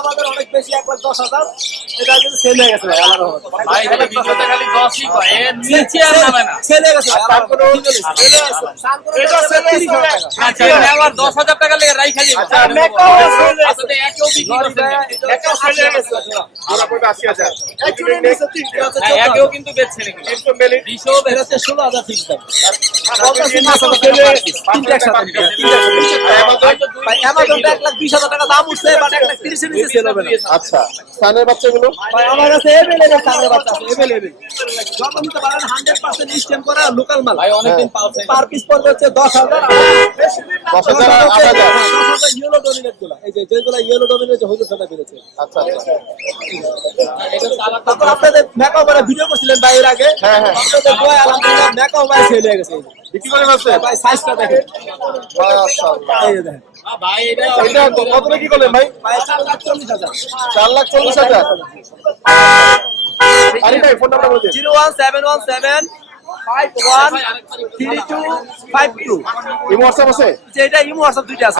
আমাদের অনেক বেশি এক লাখ দশ হাজার। এটা কিন্তু সেল হয়ে গেছে ভাই আল্লাহর ভাই খালি দশই কয় এর নিচে আর নামে না। সেল হয়ে গেছে গেছে। সানকোর এটা সেল হয়ে গেছে। আচ্ছা আবার দশ হাজার টাকা লেগে রাইখা যাবে আচ্ছা, মেকাও আসলে একেও বিক্রি একাও হচ্ছে সেল হয়ে গেছে। হাজার। কইবে 80,000 একচুয়ালি নিচে তিনটে হচ্ছে হ্যাঁ 14 একেও কিন্তু বেচছেন এগুলো তিনশো মিলি বিশও এটা ষোলো হাজার ফিক্স দাম হাজার। তিনটে একসাথে। নিতে একসাথে। অ্যামাজনটা এক লাখ বিশ হাজার টাকা দাম উঠছে বাট এক লাখ তিরিশের নিচে সেল হবে না আচ্ছা বাচ্চাগুলো? ভাই আমার কাছে এভেলেবেল কানের বাচ্চা আছে এভেলেবেল যত নিতে পারেন হান্ড্রেড পার্সেন্ট স্ট্যাম্প করা লোকাল মাল। ভাই অনেকদিন পালছে পার পিস পড়বে হচ্ছে দশ হাজার। ইয়েলো ডমিনেট এই যে যেগুলা ইয়েলো ডমিনেট হলুদ সাদা বেড়েছে। আচ্ছা আচ্ছা। আপনাদের মেকআপের ভিডিও করছিলেন ভাই আগে? হ্যাঁ হ্যাঁ। আপনাদের বয় আলহামদুলিল্লাহ মেকআপ ভাই সেল গেছে। বিক্রি করে আছে ভাই সাইজটা দেখেন। মাশাআল্লাহ। এই দেখেন। ভাই এটা কত কি করলেন ভাই? ভাই লাখ 40 হাজার। 4 লাখ 40 হাজার। আরে ভাই ফোন নাম্বার বলে five one three two five two imo WhatsApp আছে? এটা ইমো হোয়াটসঅ্যাপ দুইটা আছে।